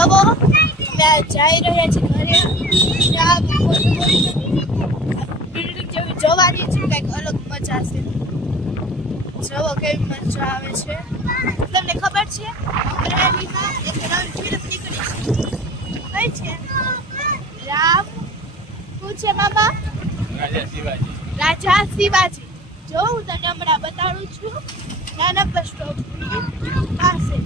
જવો અમે જઈ રહ્યા છીએ ઘરે. ત્યાં બિલ્ડિંગ જેવી જોવાની છે, કંઈક અલગ મજા છે. જવો કેવી મજા આવે છે. તમને ખબર છે અમરેલીમાં એક નવી ફિલ્મ નીકળી છે, કઈ છે? રામ શું છે મામા? રાજા શિવાજી. જો હું તને હમણાં બતાડું છું. નાના બસ સ્ટોપ પાસે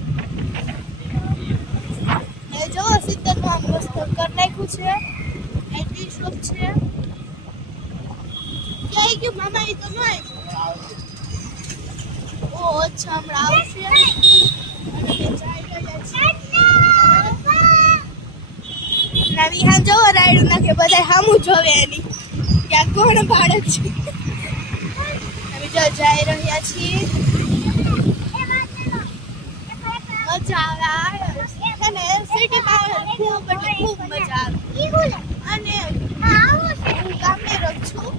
એ જો 70 માં મસ્ત કરી નાખ્યું છે. આઈટી શોપ છે. ક્યાં ગયું મામા? એ તો નહીં. ઓ અચ્છા, હમણાં આવશે. અને જઈ રહ્યા છીએ. વિહાન જોવો રાયડું નાખે, બધા સામું જોવે એની ક્યાં કોણ બાળક છે. અમે જો જઈ રહ્યા છીએ. મજા આવે અને સિટીમાં ખૂબ એટલે ખૂબ મજા આવે. અને હું ગામડે રહું છું.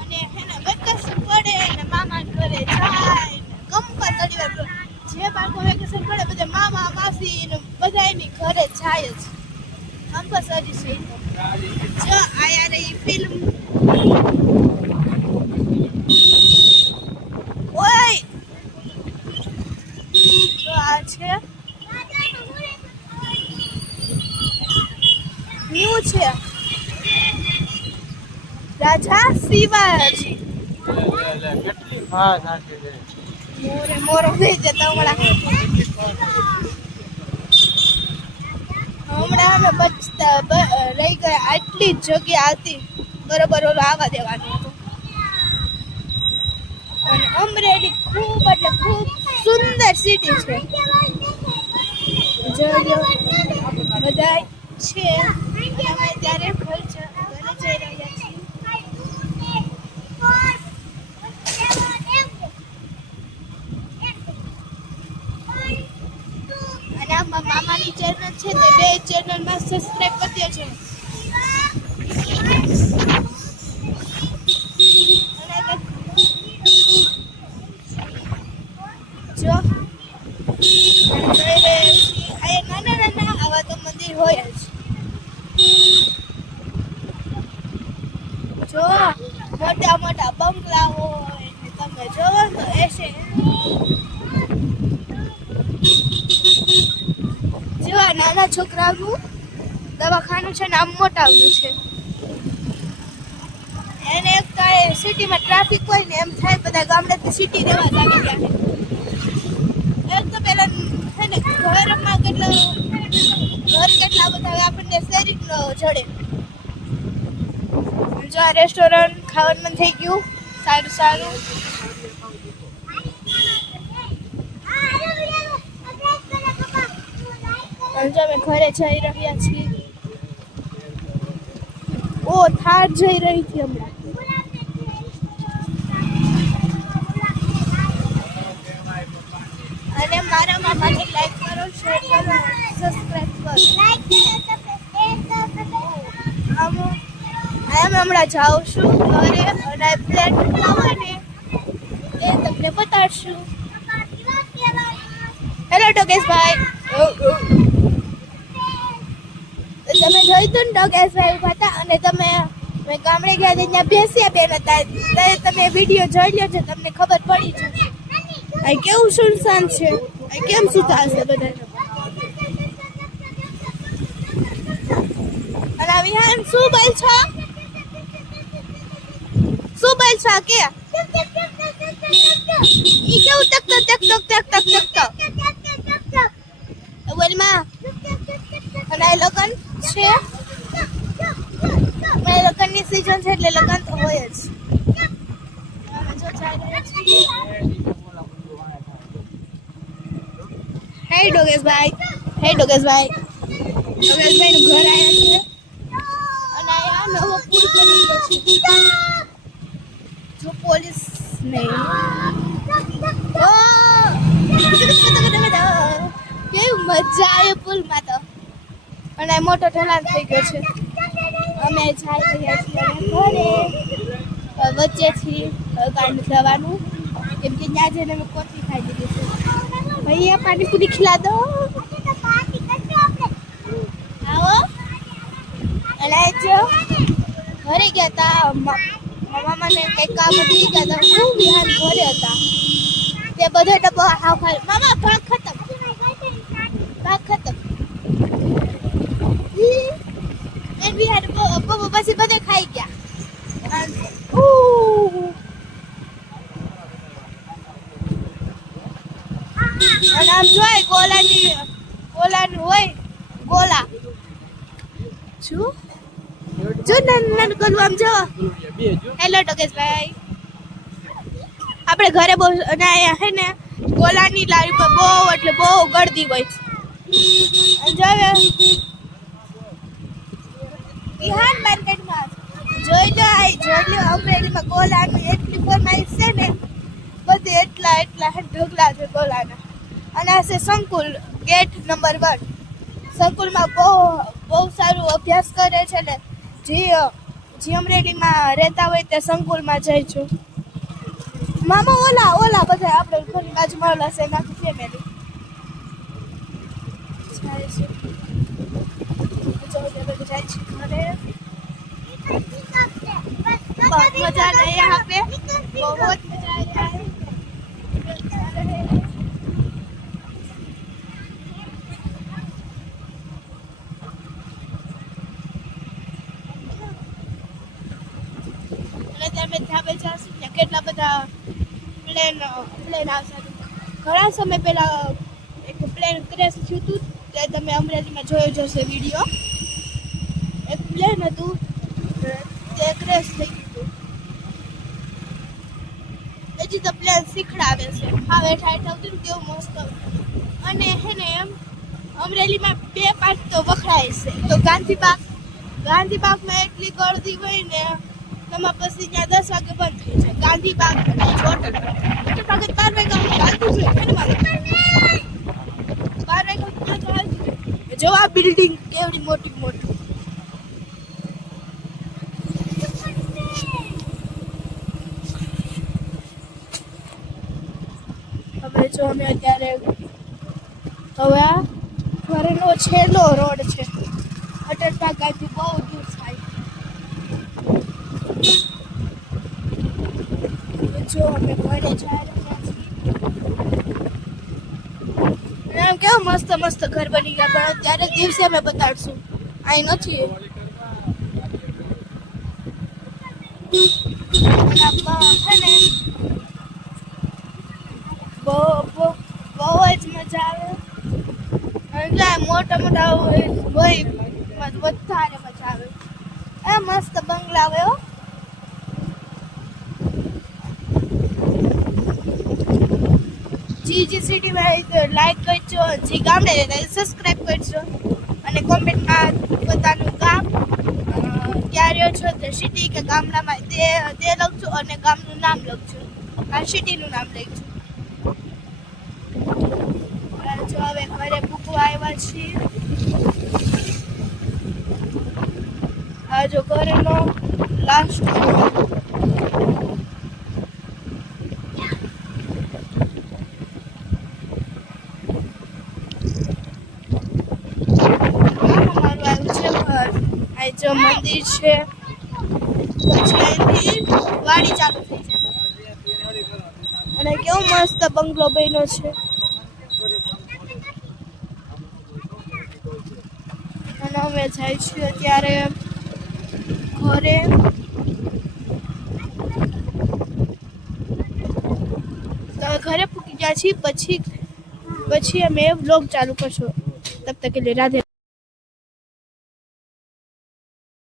અને હેને વેકેશન પડે ને મામા ઘરે જાય. કમ્પલસરી જે બાળકો વેકેશન પડે બધા મામા માસી ને બધા એની ઘરે જાય જ. કમ્પલસરી છે. જો આયા રહી ફિલ્મ. ઓય જો આ છે ન્યુ છે રાજા શિવાજી. કેટલી ફાસ નાખી દે. મોરો થઈ જતા હમણાં અમે બચતા રહી ગયા. આટલી જ જગ્યા હતી, બરોબર ઓલો આવવા દેવાનું હતું. અને અમરેલી ખૂબ એટલે ખૂબ સુંદર સિટી છે. બધા છે. અમે ત્યારે ઘરે જઈ રહ્યા છીએ. અને આમાં મામાની ચેનલ છે તે બે ચેનલમાં સબસ્ક્રાઇબ કરી દેજો. જો નાના આવા તો મંદિર હોય જ. જો મોટા મોટા બંગલા હોય ને તમે જોવો તો એસે જેવા નાના છોકરાનું દવાખાનું છે ને આમ મોટાનું છે. એને એક તો સિટીમાં ટ્રાફિક હોય ને એમ થાય બધા ગામડેથી સિટી રહેવા લાગી ગયા. એક તો પેલા છે ને ઘરમાં ઘર કેટલા બધા આપણને શેરી જડે. જો આ રેસ્ટોરન્ટ ખાવાનું થઈ ગયું સારું સારું. જો અમે ઘરે જઈ રહ્યા છીએ. ઓ થાર જઈ રહી હતી હમણાં. અને મારા મામાને લાઈક કરો, શેર કરો, સબસ્ક્રાઇબ કરો. હમણાં જાઉં છું ઘરે અને પ્લેન હોય ને એ તમને બતાડશું. હેલો ડોગેશભાઈ. તમે જોયું તું ને ડોગેશભાઈ ઉભા હતા અને તમે ગામડે ગયા ત્યાં બેસ્યા બેન હતા. તમે વિડીયો જોઈ લો છો, તમને ખબર પડી જશે. અહીં કેવું સુનસાન છે. અહીં કેમ સુતા હશે બધા. અને વિહાન શું બોલ છો? શું બોલ છો કે? ઈ કેવું તક બોલ માં. અને આ લગન છે. લગનની સીઝન છે એટલે લગન તો હોય જ. હે ડોગેશભાઈ. ડોગેશભાઈ નું ઘર આવ્યા છે. અને આ નવો પુલ બની ગયો છે. જો પોલીસ નહીં. કેવી મજા આવે પુલમાં તો. અને મોટો ઢલાન થઈ ગયો છે. અમે જઈ રહ્યા છીએ ઘરે. વચ્ચેથી કાંડ જવાનું કેમ કે ત્યાં જઈને અમે કોફી ખાઈ લીધી છે ભૈયા પાણીપુરી ખીલા દો આવો અને જો ઘરે ગયા હતા મામાને કંઈક કામ હતી ગયા હતા હું બિહાર ઘરે હતા તે બધો ડબ્બો હાવ ખાલી મામા ભાગ ખતમ એન બિહાર પછી બધે ખાઈ ગયા અને આમ જોઈ ગોલાનું હોય ગોલા શું જો નાનું ગોલું આમ જો હેલો ટોકેશભાઈ આપણે ઘરે બહુ અને અહીંયા હે ને ગોલાની લારી પર બહુ એટલે બહુ ગળદી હોય જોવે બિહાર માર્કેટમાં જોઈ લો અમરેલીમાં ગોલાનું એટલી ફરમાઈશ છે ને બધે એટલા હે ઢગલા છે ગોલાના અને આ છે સંકુલ ગેટ નંબર 1 સંકુલમાં બહુ સારું અભ્યાસ કરે છે ને જે અમરેલીમાં રહેતા હોય તે સંકુલમાં જાય છે મામા ઓલા બધા આપણે ઘરની બાજુમાં ઓલા છે નાખી ફેમિલી જાય છે જાય છે ઘરે बहुत मजा आ रहा है यहाँ पे बहुत मजा आ रहा है અમે ધાબે જશું ત્યાં કેટલા બધા પ્લેન આવશે ઘણા સમય પહેલા એક પ્લેન ક્રેશ થયું હતું તે તમે અમરેલીમાં જોયો જશે વિડીયો એક પ્લેન હતું તે ક્રેશ થઈ ગયું હજી તો પ્લેન શીખડાવે છે હા હેઠા આવતું ને કેવું મસ્ત અને હે ને એમ અમરેલીમાં 2 પાર્ટ તો વખણાય છે તો ગાંધીબાગમાં એટલી ગળદી હોય ને તમારે પછી ત્યાં 10 વાગે બંધ થઈ જાય ગાંધીબાગ હોટલ બાગ 12 વાગે ચાલતું છે ને મારે 12 વાગે ચાલતું જો આ બિલ્ડિંગ કેવડી મોટી હવે જો અમે અત્યારે હવે આ ઘરનો છેલ્લો રોડ છે અટટપા ગાંધી બહુ દૂર થાય જો અમે ઘરે જઈ રહ્યા છીએ એમ કેવું મસ્ત ઘર બની ગયા પણ અત્યારે દિવસે અમે બતાડશું અહીં નથી બહુ જ મજા આવે મોટા હોય વધારે મજા આવે એ મસ્ત બંગલા આવે હો જી સિટીમાં લાઈક કરજો જી ગામડે રહેતા સબસ્ક્રાઈબ કરજો અને કોમેન્ટમાં પોતાનું ગામ ક્યાં રહ્યો છો તે સિટી કે ગામડામાં તે લખજો અને ગામનું નામ લખજો આ સિટીનું નામ લખજો જો હવે ઘરે ભૂખવા આવ્યા છીએ આ જો ઘરનો લાસ્ટ જો મંદિર છે પછી અહીંથી વાડી ચાલુ થઈ જાય અને કેવો મસ્ત બંગલો બન્યો છે અને અમે જાય છીએ અત્યારે ઘરે તો ઘરે પૂકી ગયા છીએ પછી અમે વ્લોગ ચાલુ કરશું તબ તક કે लिए राधे